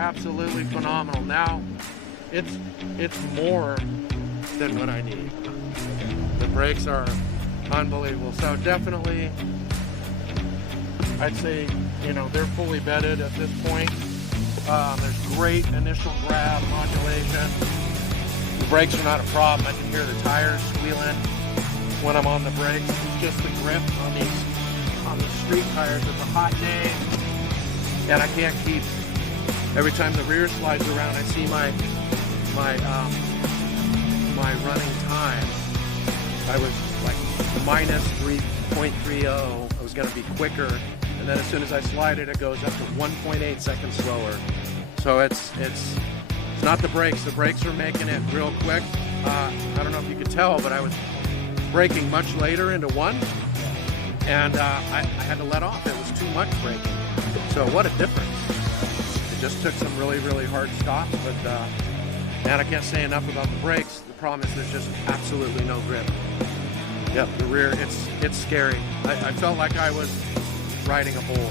absolutely phenomenal. Now, it's more than what I need. The brakes are unbelievable. So definitely, I'd say, you know, they're fully bedded at this point. There's great initial grab modulation. The brakes are not a problem. I can hear the tires squealing when I'm on the brakes. It's just the grip on these street tires. It's a hot day, and I can't keep. Every time the rear slides around, I see my running time. I was like minus 3.30. I was going to be quicker, and then as soon as I slide it, it goes up to 1.8 seconds slower. So it's not the brakes. The brakes are making it real quick. I don't know if you could tell, but I was braking much later into one, and I had to let off. It was too much braking. So what a difference. It just took some really, really hard stops, but man, I can't say enough about the brakes. The problem is there's just absolutely no grip. Yep, the rear, it's scary. I felt like I was riding a bull.